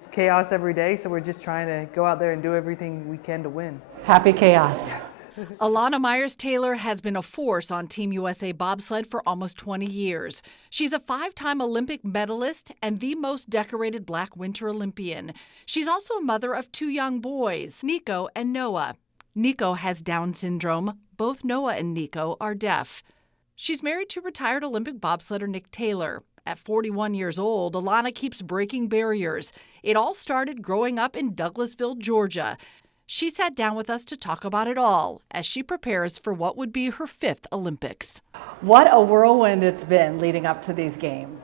It's chaos every day, so we're just trying to go out there and do everything we can to win. Happy chaos. Yes. Elana Meyers Taylor has been a force on Team USA bobsled for almost 20 years. She's a 5-time Olympic medalist and the most decorated Black Winter Olympian. She's also a mother of 2 young boys, Niko and Noah. Niko has Down syndrome. Both Noah and Niko are deaf. She's married to retired Olympic bobsledder Nick Taylor. At 41 years old, Elana keeps breaking barriers. It all started growing up in Douglasville, Georgia. She sat down with us to talk about it all as she prepares for what would be her 5th Olympics. What a whirlwind it's been leading up to these games.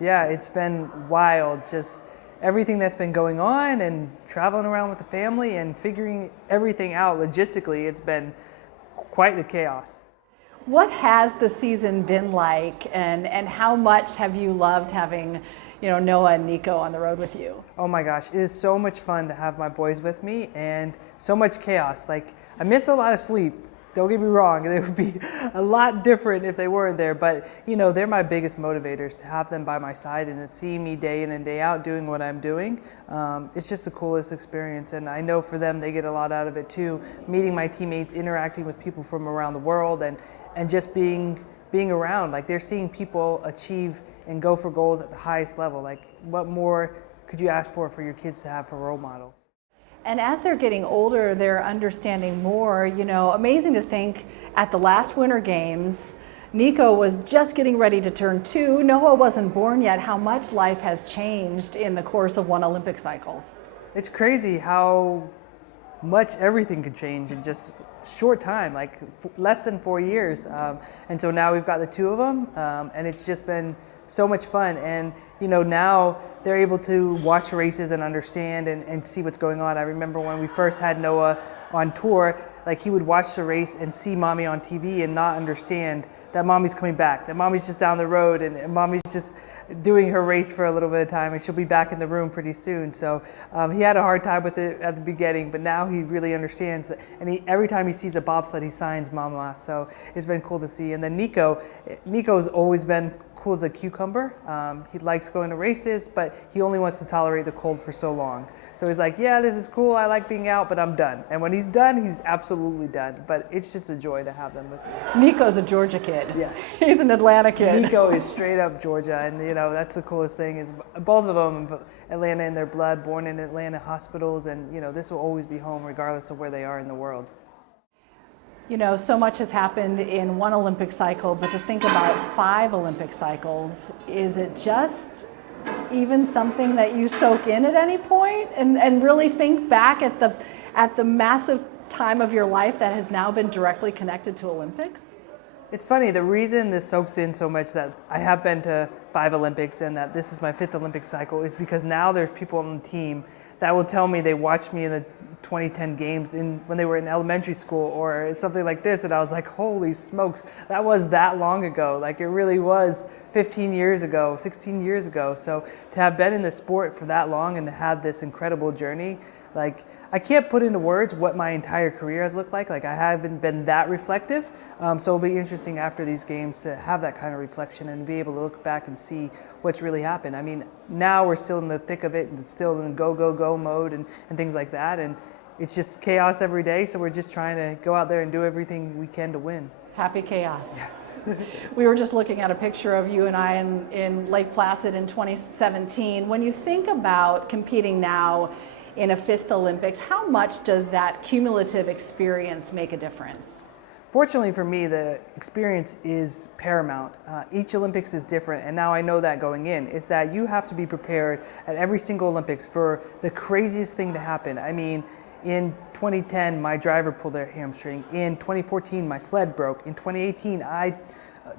Yeah, it's been wild. Just everything that's been going on and traveling around with the family and figuring everything out logistically, it's been quite the chaos. What has the season been like, and how much have you loved having, Noah and Niko on the road with you? Oh my gosh, it is so much fun to have my boys with me and so much chaos. Like, I miss a lot of sleep. Don't get me wrong, it would be a lot different if they weren't there, but they're my biggest motivators. To have them by my side and to see me day in and day out doing what I'm doing, it's just the coolest experience, and I know for them they get a lot out of it too, meeting my teammates, interacting with people from around the world, and just being around. Like, they're seeing people achieve and go for goals at the highest level. Like, what more could you ask for your kids to have for role models? And as they're getting older, they're understanding more. Amazing to think at the last Winter Games, Niko was just getting ready to turn 2. Noah wasn't born yet. How much life has changed in the course of one Olympic cycle. It's crazy how much everything could change in just a short time, like less than 4 years. And so now we've got the 2 of them, and it's just been so much fun. And now they're able to watch races and understand and see what's going on. I remember when we first had Noah on tour, like, he would watch the race and see mommy on TV and not understand that mommy's coming back, that mommy's just down the road, and mommy's just doing her race for a little bit of time, and she'll be back in the room pretty soon. So he had a hard time with it at the beginning, but now he really understands that, and every time he sees a bobsled, he signs mama. So it's been cool to see. And then Niko's always been cool as a cucumber. He likes going to races, but he only wants to tolerate the cold for so long. So he's like, yeah, this is cool, I like being out, but I'm done. And when he's done, he's absolutely done. But it's just a joy to have them with me. Niko's a Georgia kid. Yes. He's an Atlanta kid. Niko is straight up Georgia, and that's the coolest thing, is both of them Atlanta in their blood, born in Atlanta hospitals, and this will always be home regardless of where they are in the world. So much has happened in one Olympic cycle, but to think about 5 Olympic cycles, is it just even something that you soak in at any point and really think back at the massive time of your life that has now been directly connected to Olympics? It's funny, the reason this soaks in so much that I have been to 5 Olympics and that this is my 5th Olympic cycle is because now there's people on the team that will tell me they watched me in the 2010 games when they were in elementary school or something like this, and I was like, holy smokes, that was that long ago. Like, it really was 15 years ago, 16 years ago. So to have been in the sport for that long and to have this incredible journey, like, I can't put into words what my entire career has looked like. Like, I haven't been that reflective. So it'll be interesting after these games to have that kind of reflection and be able to look back and see what's really happened. I mean, now we're still in the thick of it and it's still in go, go, go mode and things like that. And it's just chaos every day. So we're just trying to go out there and do everything we can to win. Happy chaos. Yes. We were just looking at a picture of you and I in Lake Placid in 2017. When you think about competing now in a 5th Olympics, how much does that cumulative experience make a difference? Fortunately for me, the experience is paramount. Each Olympics is different, and now I know that going in, is that you have to be prepared at every single Olympics for the craziest thing to happen. I mean, in 2010, my driver pulled their hamstring. In 2014, my sled broke. In 2018, I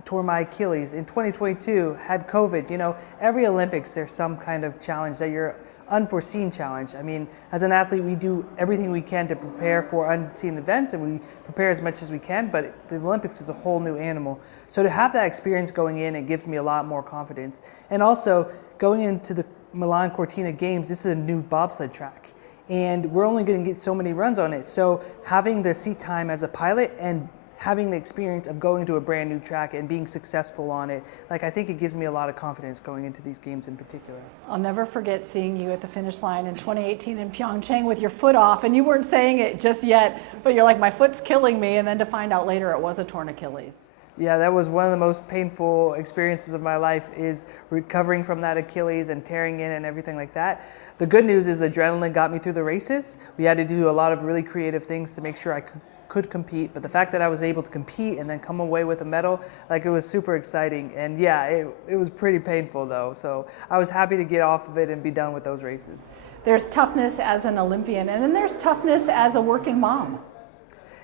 tore my Achilles. In 2022, had COVID. Every Olympics, there's some kind of challenge that you're unforeseen challenge. I mean, as an athlete, we do everything we can to prepare for unseen events, and we prepare as much as we can, but the Olympics is a whole new animal. So to have that experience going in, it gives me a lot more confidence. And also, going into the Milan Cortina games, this is a new bobsled track, and we're only going to get so many runs on it. So having the seat time as a pilot and having the experience of going to a brand new track and being successful on it, like I think it gives me a lot of confidence going into these games in particular. I'll never forget seeing you at the finish line in 2018 in Pyeongchang with your foot off, and you weren't saying it just yet, but you're like, my foot's killing me, and then to find out later it was a torn Achilles. Yeah, that was one of the most painful experiences of my life, is recovering from that Achilles and tearing in and everything like that. The good news is adrenaline got me through the races. We had to do a lot of really creative things to make sure I could compete, but the fact that I was able to compete and then come away with a medal, like, it was super exciting. And yeah, it was pretty painful though, so I was happy to get off of it and be done with those races. There's toughness as an Olympian, and then there's toughness as a working mom.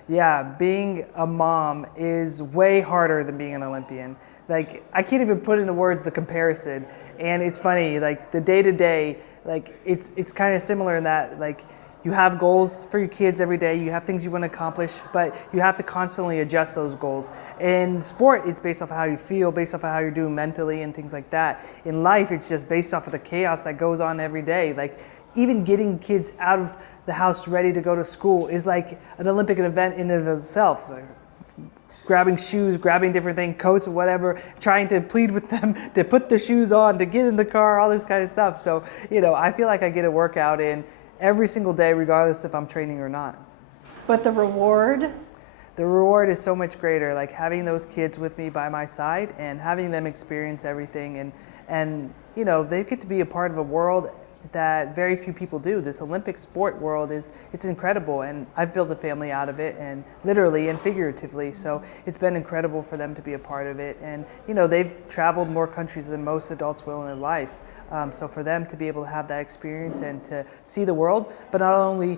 Yeah, being a mom is way harder than being an Olympian. Like, I can't even put into words the comparison. And it's funny, like, the day-to-day, like, it's kind of similar in that, like, you have goals for your kids every day, you have things you want to accomplish, but you have to constantly adjust those goals. In sport, it's based off of how you feel, based off of how you're doing mentally and things like that. In life, it's just based off of the chaos that goes on every day. Like, even getting kids out of the house ready to go to school is like an Olympic event in and of itself. Like, grabbing shoes, grabbing different things, coats, whatever, trying to plead with them to put their shoes on, to get in the car, all this kind of stuff. So, you know, I feel like I get a workout in every single day, regardless if I'm training or not. But the reward? The reward is so much greater, like having those kids with me by my side and having them experience everything. And you know, they get to be a part of a world that very few people do. This Olympic sport world it's incredible, and I've built a family out of it, and literally and figuratively, so it's been incredible for them to be a part of it. And you know, they've traveled more countries than most adults will in their life, so for them to be able to have that experience and to see the world, but not only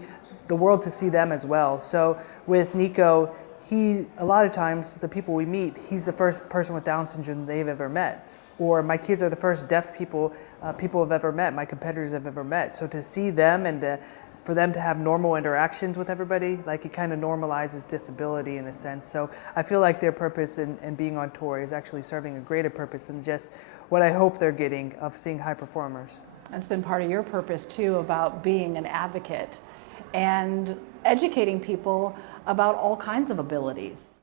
the world, to see them as well. So with Niko, a lot of times the people we meet, he's the first person with Down syndrome they've ever met. Or my kids are the first deaf people have ever met, my competitors have ever met. So to see them and for them to have normal interactions with everybody, like, it kind of normalizes disability in a sense. So I feel like their purpose in being on tour is actually serving a greater purpose than just what I hope they're getting of seeing high performers. That's been part of your purpose too, about being an advocate and educating people about all kinds of abilities.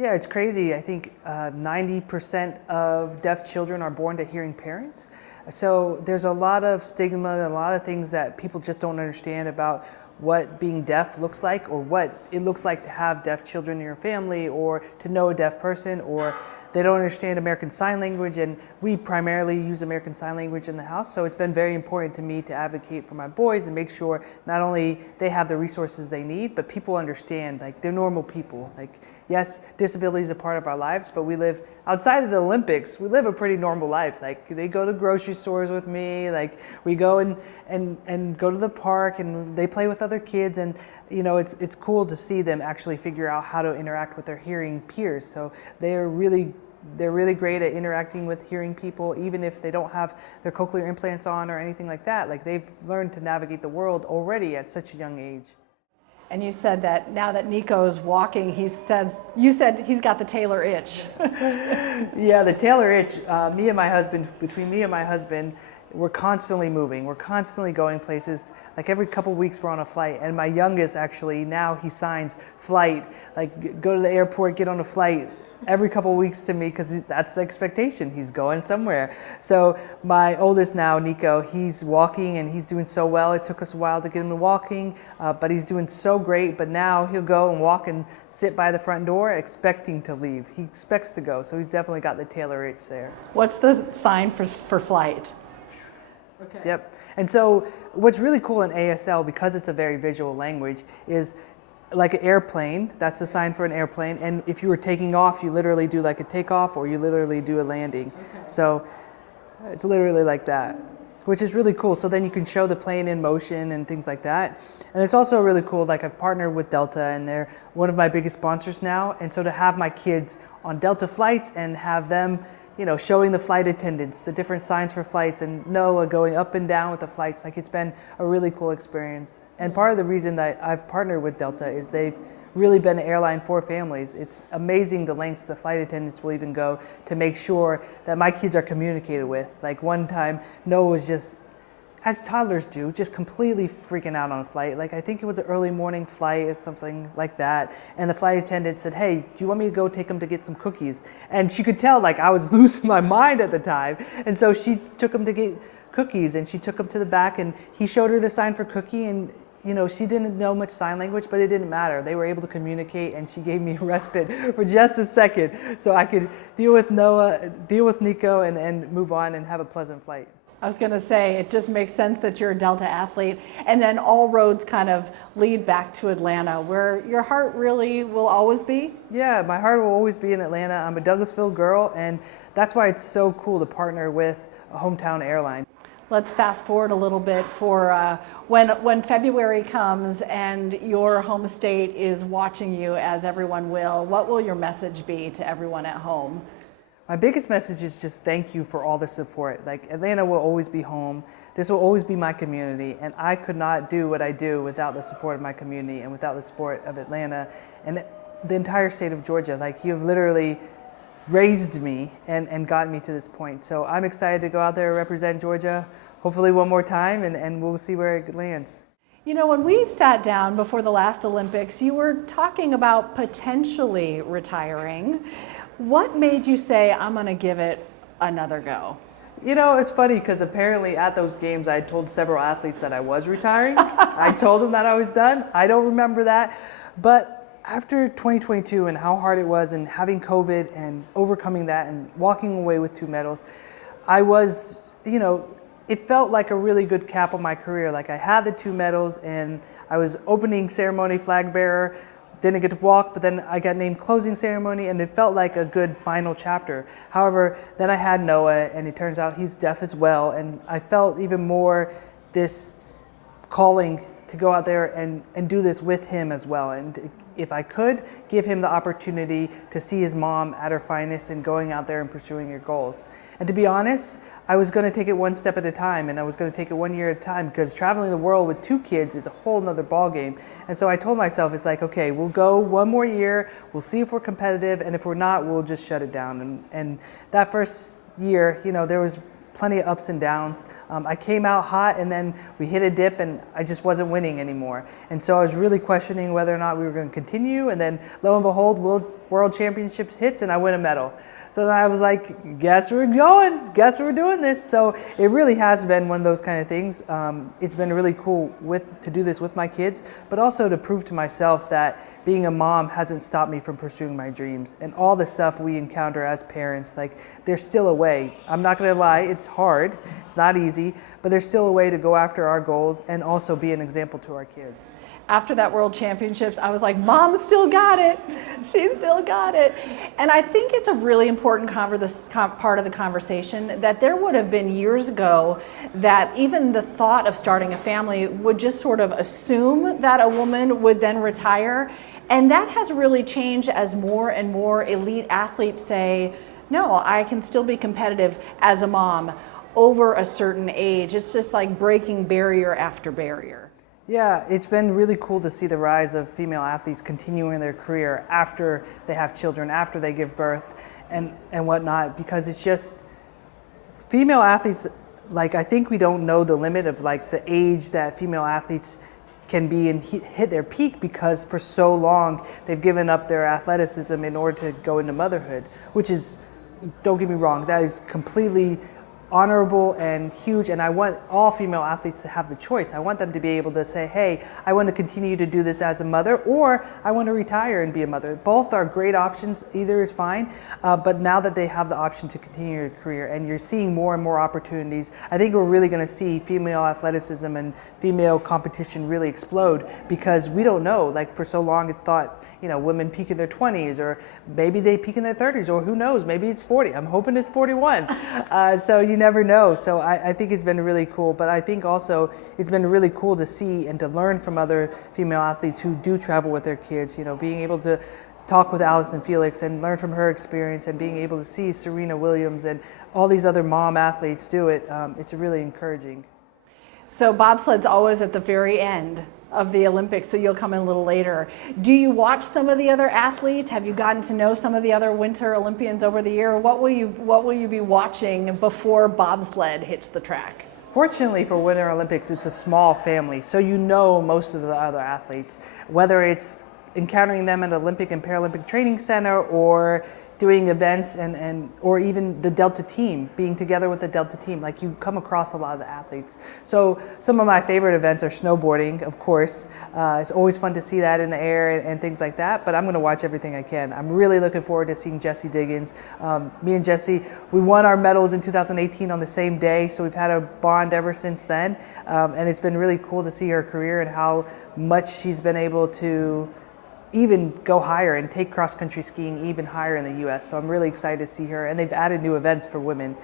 Yeah, it's crazy. I think 90% of deaf children are born to hearing parents. So there's a lot of stigma and a lot of things that people just don't understand about what being deaf looks like, or what it looks like to have deaf children in your family, or to know a deaf person, or they don't understand American Sign Language, and we primarily use American Sign Language in the house. So it's been very important to me to advocate for my boys and make sure not only they have the resources they need, but people understand, like, they're normal people. Like, yes, disability is a part of our lives, but we live outside of the Olympics. We live a pretty normal life. Like, they go to grocery stores with me. Like, we go and go to the park, and they play with other kids. And you know, it's cool to see them actually figure out how to interact with their hearing peers. So they're really great at interacting with hearing people, even if they don't have their cochlear implants on or anything like that. Like, they've learned to navigate the world already at such a young age. And you said that now that Niko's walking, you said he's got the Taylor itch. Yeah, the Taylor itch, between me and my husband, we're constantly moving. We're constantly going places. Like, every couple weeks we're on a flight. And my youngest, actually, now he signs flight. Like, go to the airport, get on a flight every couple weeks to me, because that's the expectation. He's going somewhere. So my oldest now, Niko, he's walking and he's doing so well. It took us a while to get him to walking, but he's doing so great. But now he'll go and walk and sit by the front door expecting to leave. He expects to go. So he's definitely got the Taylor itch there. What's the sign for flight? Okay. Yep. And so what's really cool in ASL, because it's a very visual language, is like an airplane. That's the sign for an airplane. And if you were taking off, you literally do like a takeoff, or you literally do a landing. Okay. So it's literally like that, which is really cool. So then you can show the plane in motion and things like that. And it's also really cool, like, I've partnered with Delta, and they're one of my biggest sponsors now. And so to have my kids on Delta flights and have them, you know, showing the flight attendants the different signs for flights, and Noah going up and down with the flights, like, it's been a really cool experience. And part of the reason that I've partnered with Delta is they've really been an airline for families. It's amazing the lengths the flight attendants will even go to make sure that my kids are communicated with. Like, one time, Noah was just as toddlers do, just completely freaking out on a flight. Like, I think it was an early morning flight or something like that. And the flight attendant said, "Hey, do you want me to go take him to get some cookies?" And she could tell, like, I was losing my mind at the time. And so she took him to get cookies, and she took him to the back, and he showed her the sign for cookie. And, you know, she didn't know much sign language, but it didn't matter. They were able to communicate, and she gave me a respite for just a second so I could deal with Niko, and move on and have a pleasant flight. I was going to say, it just makes sense that you're a Delta athlete, and then all roads kind of lead back to Atlanta, where your heart really will always be. Yeah, my heart will always be in Atlanta. I'm a Douglasville girl, and that's why it's so cool to partner with a hometown airline. Let's fast forward a little bit for when February comes and your home state is watching you, as everyone will. What will your message be to everyone at home? My biggest message is just thank you for all the support. Like, Atlanta will always be home. This will always be my community, and I could not do what I do without the support of my community and without the support of Atlanta and the entire state of Georgia. Like, you've literally raised me and gotten me to this point. So I'm excited to go out there and represent Georgia, hopefully one more time, and we'll see where it lands. You know, when we sat down before the last Olympics, you were talking about potentially retiring. What made you say, I'm going to give it another go? You know, it's funny because apparently at those games, I told several athletes that I was retiring. I told them that I was done. I don't remember that. But after 2022 and how hard it was, and having COVID and overcoming that and walking away with 2 medals, I was, you know, it felt like a really good cap on my career. Like, I had the 2 medals, and I was opening ceremony flag bearer. Didn't get to walk, but then I got named closing ceremony, and it felt like a good final chapter. However, then I had Noah, and it turns out he's deaf as well, and I felt even more this calling to go out there and do this with him as well. And if I could, give him the opportunity to see his mom at her finest and going out there and pursuing your goals. And to be honest, I was going to take it one step at a time, and I was going to take it 1 year at a time, because traveling the world with 2 kids is a whole nother ball game. And so I told myself, it's like, okay, we'll go 1 more year, we'll see if we're competitive, and if we're not, we'll just shut it down. And that first year, you know, there was plenty of ups and downs. I came out hot, and then we hit a dip, and I just wasn't winning anymore. And so I was really questioning whether or not we were going to continue, and then lo and behold, World Championships hits, and I win a medal. So then I was like, guess we're going, guess we're doing this. So it really has been one of those kind of things. It's been really cool to do this with my kids, but also to prove to myself that being a mom hasn't stopped me from pursuing my dreams. And all the stuff we encounter as parents, like, there's still a way. I'm not gonna lie, it's hard, it's not easy, but there's still a way to go after our goals and also be an example to our kids. After that World Championships, I was like, Mom still got it. She still got it. And I think it's a really important part of the conversation, that there would have been years ago that even the thought of starting a family would just sort of assume that a woman would then retire. And that has really changed as more and more elite athletes say, no, I can still be competitive as a mom over a certain age. It's just like breaking barrier after barrier. Yeah, it's been really cool to see the rise of female athletes continuing their career after they have children, after they give birth and whatnot, because it's just female athletes, like, I think we don't know the limit of, like, the age that female athletes can be and hit their peak, because for so long they've given up their athleticism in order to go into motherhood, which is, don't get me wrong, that is completely honorable and huge, and I want all female athletes to have the choice. I want them to be able to say, hey, I want to continue to do this as a mother, or I want to retire and be a mother. Both are great options, either is fine, but now that they have the option to continue your career, and you're seeing more and more opportunities, I think we're really going to see female athleticism and female competition really explode, because we don't know, like, for so long it's thought, you know, women peak in their 20s, or maybe they peak in their 30s, or who knows, maybe it's 40. I'm hoping it's 41. So you never know. So I think it's been really cool, but I think also it's been really cool to see and to learn from other female athletes who do travel with their kids, you know, being able to talk with Allison Felix and learn from her experience, and being able to see Serena Williams and all these other mom athletes do it. It's really encouraging. So bobsled's always at the very end of the Olympics, so you'll come in a little later. Do you watch some of the other athletes? Have you gotten to know some of the other Winter Olympians over the year? What will you be watching before bobsled hits the track? Fortunately for Winter Olympics, it's a small family, so you know most of the other athletes, whether it's encountering them at Olympic and Paralympic Training Center or doing events or even the Delta team, being together with the Delta team. Like, you come across a lot of the athletes. So some of my favorite events are snowboarding, of course. It's always fun to see that in the air and things like that, but I'm gonna watch everything I can. I'm really looking forward to seeing Jessie Diggins. Me and Jessie, we won our medals in 2018 on the same day, so we've had a bond ever since then. And it's been really cool to see her career and how much she's been able to even go higher and take cross-country skiing even higher in the U.S. So I'm really excited to see her. And they've added new events for women,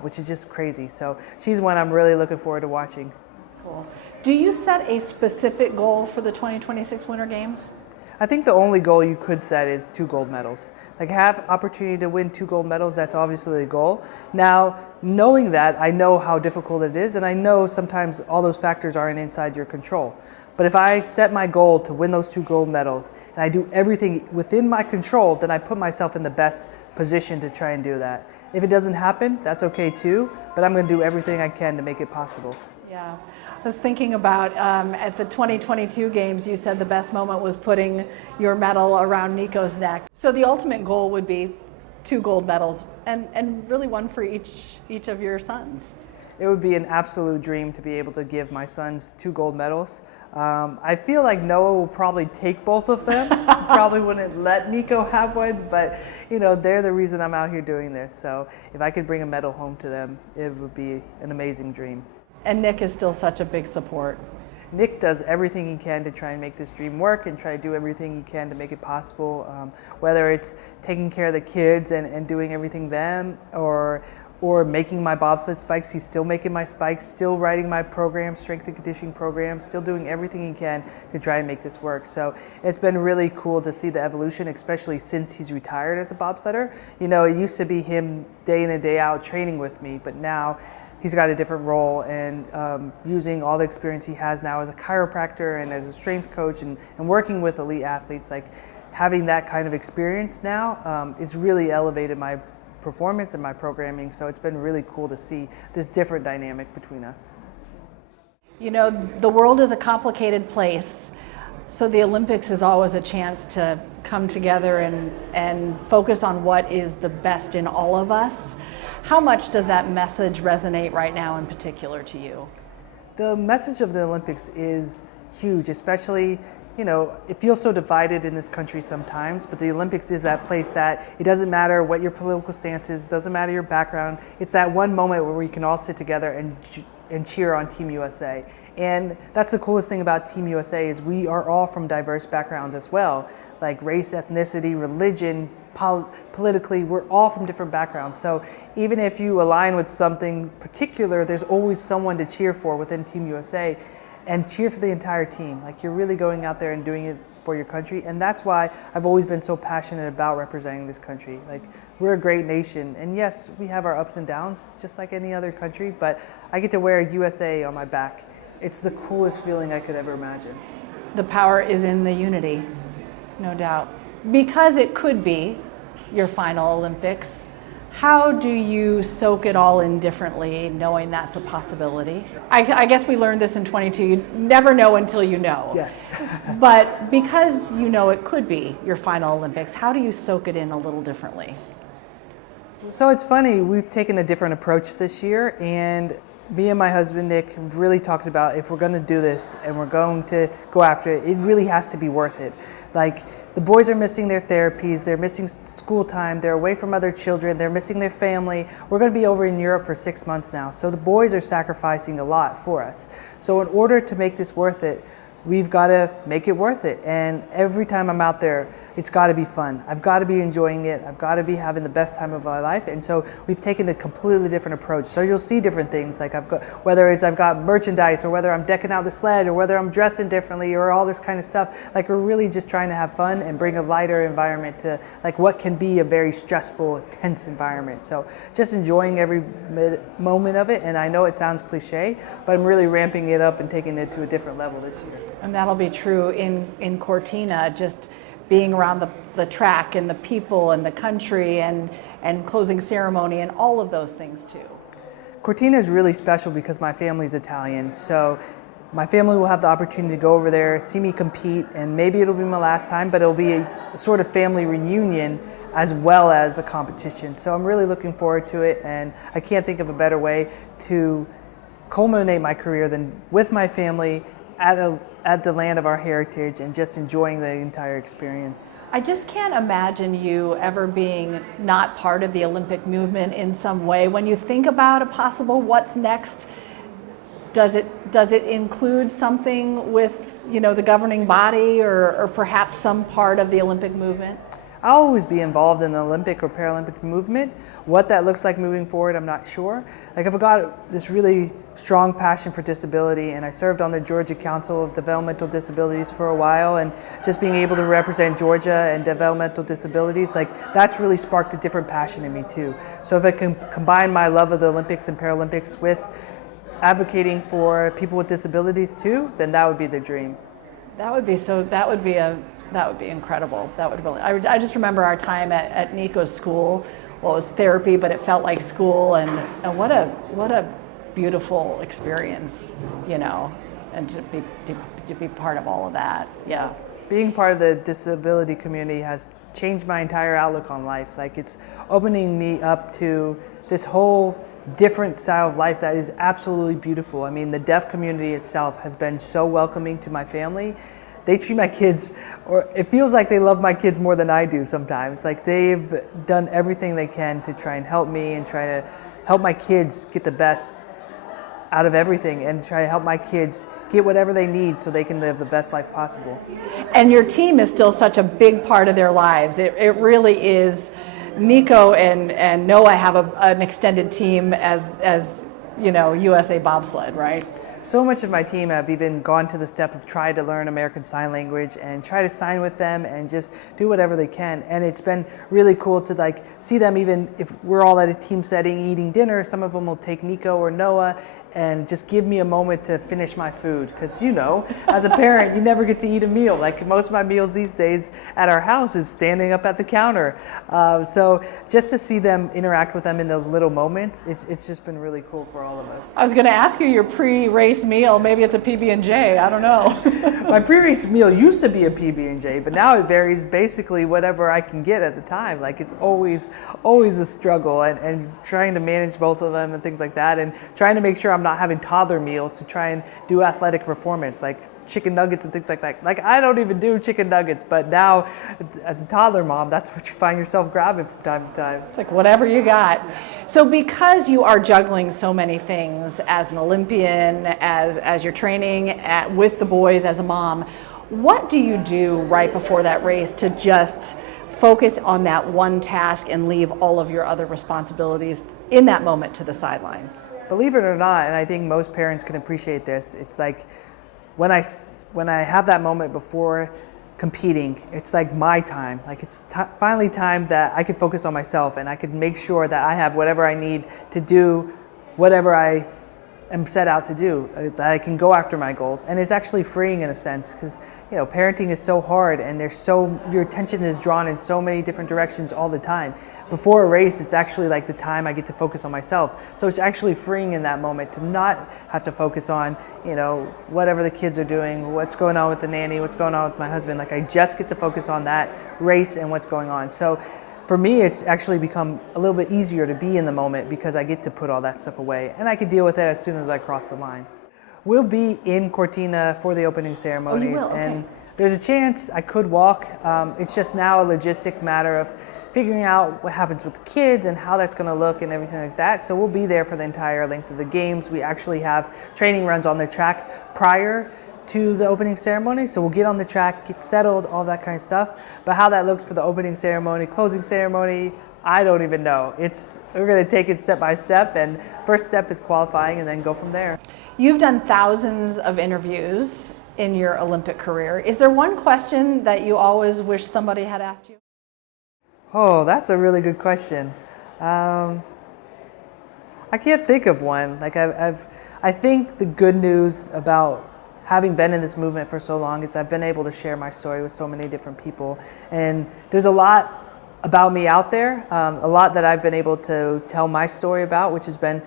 which is just crazy. So she's one I'm really looking forward to watching. That's cool. Do you set a specific goal for the 2026 Winter Games? I think the only goal you could set is 2 gold medals. Like, have opportunity to win 2 gold medals, that's obviously the goal. Now, knowing that, I know how difficult it is, and I know sometimes all those factors aren't inside your control. But if I set my goal to win those 2 gold medals and I do everything within my control, then I put myself in the best position to try and do that. If it doesn't happen, that's okay too, but I'm going to do everything I can to make it possible. Yeah. I was thinking about at the 2022 games, you said the best moment was putting your medal around Niko's neck. So the ultimate goal would be 2 gold medals and really one for each of your sons. It would be an absolute dream to be able to give my sons 2 gold medals. I feel like Noah will probably take both of them. Probably wouldn't let Niko have one, but you know, they're the reason I'm out here doing this. So if I could bring a medal home to them, it would be an amazing dream. And Nick is still such a big support. Nick does everything he can to try and make this dream work and try to do everything he can to make it possible, whether it's taking care of the kids and doing everything them, or making my bobsled spikes. He's still making my spikes, still writing my program, strength and conditioning program, still doing everything he can to try and make this work. So it's been really cool to see the evolution, especially since he's retired as a bobsledder. You know, it used to be him day in and day out training with me, but now he's got a different role, and using all the experience he has now as a chiropractor and as a strength coach and working with elite athletes, like having that kind of experience now, it's really elevated my performance and my programming. So it's been really cool to see this different dynamic between us. You know, the world is a complicated place, so the Olympics is always a chance to come together and focus on what is the best in all of us. How much does that message resonate right now in particular to you? The message of the Olympics is huge, especially, you know, it feels so divided in this country sometimes, but the Olympics is that place that it doesn't matter what your political stance is, it doesn't matter your background. It's that one moment where we can all sit together and cheer on Team USA. And that's the coolest thing about Team USA is we are all from diverse backgrounds as well, like race, ethnicity, religion, politically, we're all from different backgrounds. So even if you align with something particular, there's always someone to cheer for within Team USA. And cheer for the entire team. Like, you're really going out there and doing it for your country. And that's why I've always been so passionate about representing this country. Like, we're a great nation. And yes, we have our ups and downs, just like any other country, but I get to wear USA on my back. It's the coolest feeling I could ever imagine. The power is in the unity, no doubt. Because it could be your final Olympics, how do you soak it all in differently, knowing that's a possibility? I guess we learned this in 22. You never know until you know. Yes. But because you know it could be your final Olympics, how do you soak it in a little differently? So it's funny, we've taken a different approach this year, and me and my husband, Nick, have really talked about if we're going to do this and we're going to go after it, it really has to be worth it. Like, the boys are missing their therapies, they're missing school time, they're away from other children, they're missing their family. We're going to be over in Europe for 6 months now, so the boys are sacrificing a lot for us. So in order to make this worth it, we've got to make it worth it. And every time I'm out there, it's got to be fun. I've got to be enjoying it. I've got to be having the best time of my life. And so we've taken a completely different approach. So you'll see different things, like whether I've got merchandise, or whether I'm decking out the sled, or whether I'm dressing differently, or all this kind of stuff. Like, we're really just trying to have fun and bring a lighter environment to like what can be a very stressful, tense environment. So just enjoying every moment of it. And I know it sounds cliche, but I'm really ramping it up and taking it to a different level this year. And that'll be true in Cortina, just being around the track and the people and the country and closing ceremony and all of those things too. Cortina is really special because my family's Italian, so my family will have the opportunity to go over there, see me compete, and maybe it'll be my last time, but it'll be a sort of family reunion as well as a competition. So I'm really looking forward to it, and I can't think of a better way to culminate my career than with my family at the land of our heritage and just enjoying the entire experience. I just can't imagine you ever being not part of the Olympic movement in some way. When you think about a possible what's next, does it include something with, you know, the governing body or perhaps some part of the Olympic movement? I'll always be involved in the Olympic or Paralympic movement. What that looks like moving forward, I'm not sure. Like, I've got this really strong passion for disability, and I served on the Georgia Council of Developmental Disabilities for a while, and just being able to represent Georgia and developmental disabilities, like, that's really sparked a different passion in me too. So if I can combine my love of the Olympics and Paralympics with advocating for people with disabilities too, then that would be the dream. That would be incredible. That would really, I just remember our time at Niko's school. Well, it was therapy, but it felt like school, and what a beautiful experience, you know, and to be part of all of that. Yeah. Being part of the disability community has changed my entire outlook on life. Like, it's opening me up to this whole different style of life that is absolutely beautiful. I mean, the deaf community itself has been so welcoming to my family. They treat my kids, or it feels like they love my kids more than I do sometimes. Like, they've done everything they can to try and help me and try to help my kids get the best out of everything and try to help my kids get whatever they need so they can live the best life possible. And your team is still such a big part of their lives. It really is. Niko and Noah have an extended team as you know, USA bobsled, right? So much of my team have even gone to the step of trying to learn American Sign Language and try to sign with them and just do whatever they can. And it's been really cool to, like, see them, even if we're all at a team setting eating dinner, some of them will take Niko or Noah and just give me a moment to finish my food. Because, you know, as a parent, you never get to eat a meal. Like, most of my meals these days at our house is standing up at the counter. So just to see them interact with them in those little moments, it's just been really cool for all of us. I was going to ask you your pre-race meal. Maybe it's a PB&J. I don't know. My pre-race meal used to be a PB&J, but now it varies basically whatever I can get at the time. Like, it's always a struggle, and trying to manage both of them and things like that, and trying to make sure I'm not having toddler meals to try and do athletic performance, like chicken nuggets and things like that. Like, I don't even do chicken nuggets, but now as a toddler mom, that's what you find yourself grabbing from time to time. It's like whatever you got. So because you are juggling so many things as an Olympian, as you're training with the boys, as a mom, what do you do right before that race to just focus on that one task and leave all of your other responsibilities in that moment to the sideline? Believe it or not, and I think most parents can appreciate this, it's like when I have that moment before competing, it's like my time. Like, it's finally time that I could focus on myself and I could make sure that I have whatever I need to do whatever I am set out to do, that I can go after my goals. And it's actually freeing in a sense, because, you know, parenting is so hard and your attention is drawn in so many different directions all the time. Before a race, it's actually like the time I get to focus on myself. So it's actually freeing in that moment to not have to focus on, you know, whatever the kids are doing, what's going on with the nanny, what's going on with my husband. Like, I just get to focus on that race and what's going on. So for me, it's actually become a little bit easier to be in the moment because I get to put all that stuff away and I can deal with it as soon as I cross the line. We'll be in Cortina for the opening ceremonies. Oh, you will? Okay. And there's a chance I could walk. It's just now a logistic matter of figuring out what happens with the kids and how that's going to look and everything like that. So we'll be there for the entire length of the games. We actually have training runs on the track prior to the opening ceremony. So we'll get on the track, get settled, all that kind of stuff. But how that looks for the opening ceremony, closing ceremony, I don't even know. We're going to take it step by step, and first step is qualifying and then go from there. You've done thousands of interviews in your Olympic career. Is there one question that you always wish somebody had asked you? Oh, that's a really good question. I can't think of one. Like, I think the good news about having been in this movement for so long is I've been able to share my story with so many different people. And there's a lot about me out there, a lot that I've been able to tell my story about, which has been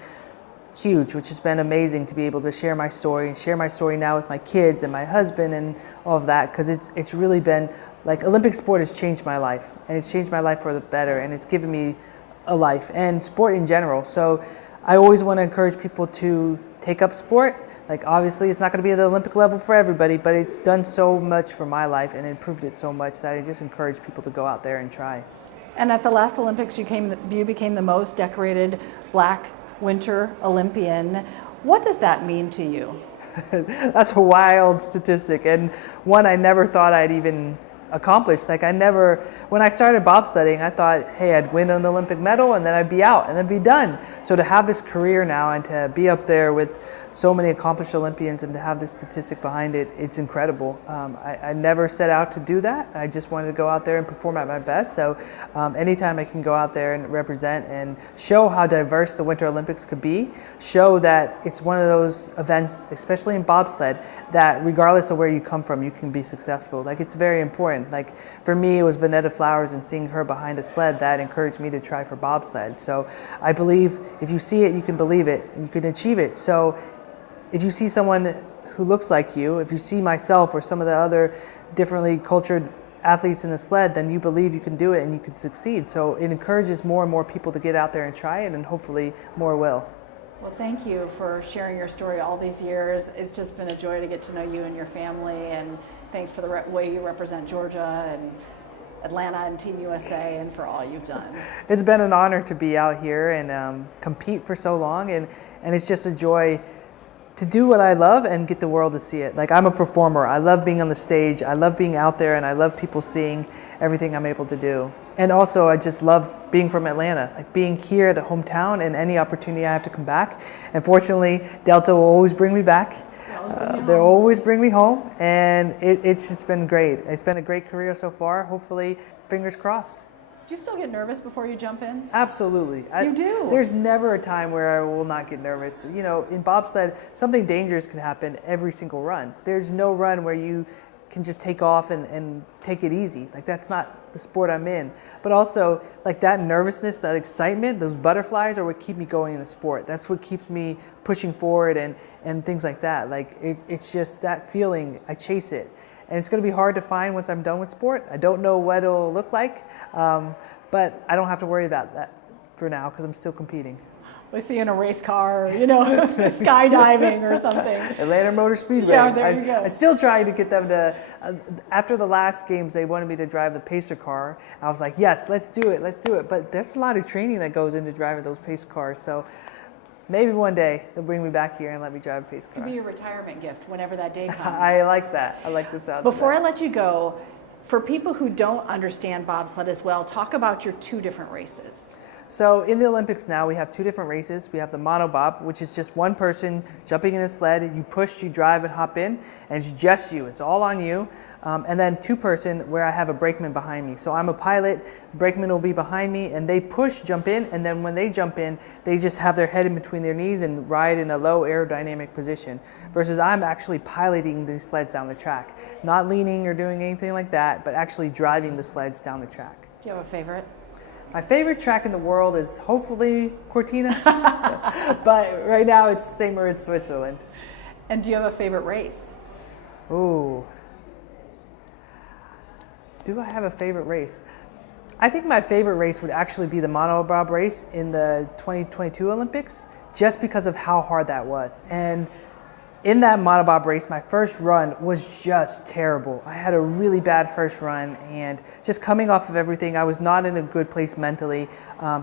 huge, which has been amazing to be able to share my story and share my story now with my kids and my husband and all of that, because it's really been like Olympic sport has changed my life, and it's changed my life for the better, and it's given me a life and sport in general. So I always want to encourage people to take up sport. Like obviously it's not going to be at the Olympic level for everybody, but it's done so much for my life and improved it so much that I just encourage people to go out there and try. And at the last Olympics, you became the most decorated Black Winter Olympian. What does that mean to you? That's a wild statistic, and one I never thought I'd even accomplish. Like when I started bobsledding, I thought, hey, I'd win an Olympic medal and then I'd be out and then be done. So to have this career now and to be up there with so many accomplished Olympians and to have this statistic behind it, it's incredible. I never set out to do that. I just wanted to go out there and perform at my best. So anytime I can go out there and represent and show how diverse the Winter Olympics could be, show that it's one of those events, especially in bobsled, that regardless of where you come from, you can be successful. Like it's very important. Like for me, it was Vanetta Flowers and seeing her behind a sled that encouraged me to try for bobsled. So I believe if you see it, you can believe it, and you can achieve it. So if you see someone who looks like you, if you see myself or some of the other differently cultured athletes in the sled, then you believe you can do it and you can succeed. So it encourages more and more people to get out there and try it, and hopefully more will. Well, thank you for sharing your story all these years. It's just been a joy to get to know you and your family, and thanks for the way you represent Georgia and Atlanta and Team USA, and for all you've done. It's been an honor to be out here and compete for so long, and it's just a joy to do what I love and get the world to see it. Like I'm a performer. I love being on the stage. I love being out there, and I love people seeing everything I'm able to do. And also I just love being from Atlanta, like being here at the hometown, and any opportunity I have to come back. And fortunately, Delta will always bring me back. They'll always bring me home, and it's just been great. It's been a great career so far. Hopefully, fingers crossed. Do you still get nervous before you jump in? Absolutely. You do? There's never a time where I will not get nervous. You know, in bobsled, something dangerous can happen every single run. There's no run where you can just take off and take it easy. Like that's not the sport I'm in. But also, like that nervousness, that excitement, those butterflies are what keep me going in the sport. That's what keeps me pushing forward and things like that. Like it's just that feeling, I chase it. And it's going to be hard to find once I'm done with sport. I don't know what it'll look like, but I don't have to worry about that for now because I'm still competing. We see you in a race car, you know, skydiving or something. Atlanta Motor Speedway. Yeah, there you go. I still trying to get them to, after the last games, they wanted me to drive the pacer car. I was like, yes, let's do it, let's do it. But there's a lot of training that goes into driving those pace cars. So maybe one day they'll bring me back here and let me drive a pace car. It could be your retirement gift whenever that day comes. I like that. I like the sound. Before I let you go, for people who don't understand bobsled as well, talk about your two different races. So in the Olympics now, we have two different races. We have the monobob, which is just one person jumping in a sled. You push, you drive, and hop in, and it's just you. It's all on you. And then two-person, where I have a brakeman behind me. So I'm a pilot, the brakeman will be behind me, and they push, jump in, and then when they jump in, they just have their head in between their knees and ride in a low aerodynamic position. Versus I'm actually piloting these sleds down the track. Not leaning or doing anything like that, but actually driving the sleds down the track. Do you have a favorite? My favorite track in the world is hopefully Cortina, but right now it's St. Moritz, Switzerland. And do you have a favorite race? Ooh. Do I have a favorite race? I think my favorite race would actually be the monobob race in the 2022 Olympics, just because of how hard that was. And in that monobob race, my first run was just terrible. I had a really bad first run, and just coming off of everything, I was not in a good place mentally.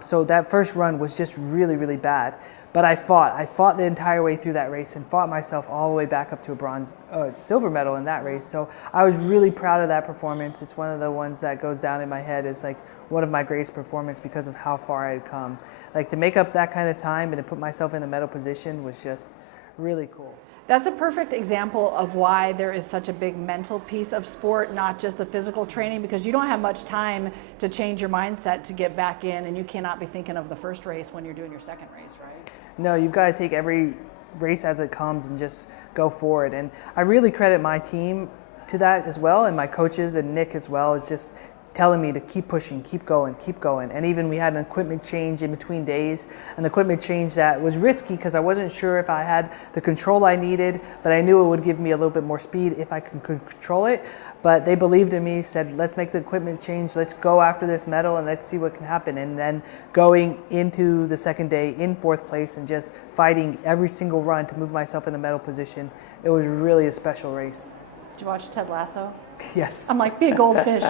So that first run was just really, really bad. But I fought the entire way through that race and fought myself all the way back up to a silver medal in that race. So I was really proud of that performance. It's one of the ones that goes down in my head as like one of my greatest performances because of how far I had come. Like to make up that kind of time and to put myself in a medal position was just really cool. That's a perfect example of why there is such a big mental piece of sport, not just the physical training, because you don't have much time to change your mindset to get back in, and you cannot be thinking of the first race when you're doing your second race, right? No, you've got to take every race as it comes and just go for it. And I really credit my team to that as well, and my coaches and Nick as well, is just telling me to keep pushing, keep going, keep going. And even we had an equipment change in between days, an equipment change that was risky because I wasn't sure if I had the control I needed, but I knew it would give me a little bit more speed if I could control it. But they believed in me, said, let's make the equipment change, let's go after this medal and let's see what can happen. And then going into the second day in 4th place and just fighting every single run to move myself in the medal position, it was really a special race. Did you watch Ted Lasso? Yes. I'm like, be a goldfish,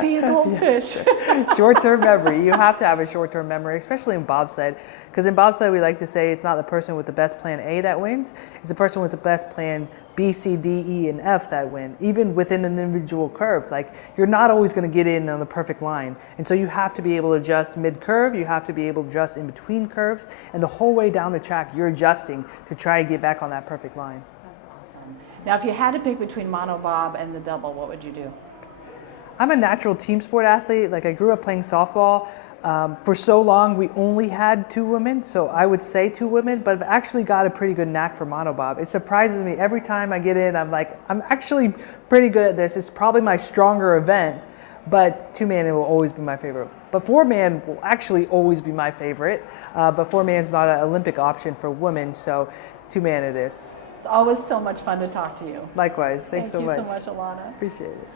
be a goldfish. Yes. Short-term memory. You have to have a short-term memory, especially in bobsled. Because in bobsled, we like to say it's not the person with the best plan A that wins. It's the person with the best plan B, C, D, E, and F that win. Even within an individual curve, like you're not always going to get in on the perfect line. And so you have to be able to adjust mid-curve. You have to be able to adjust in between curves. And the whole way down the track, you're adjusting to try to get back on that perfect line. Now, if you had to pick between monobob and the double, what would you do? I'm a natural team sport athlete. Like I grew up playing softball. For so long, we only had 2 women, so I would say 2 women, but I've actually got a pretty good knack for monobob. It surprises me every time I get in. I'm like, I'm actually pretty good at this. It's probably my stronger event, but 2-man will always be my favorite. But 4-man will actually always be my favorite, but 4-man is not an Olympic option for women, so 2-man it is. It's always so much fun to talk to you. Likewise. Thanks so much. Thank you so much, Elana. Appreciate it.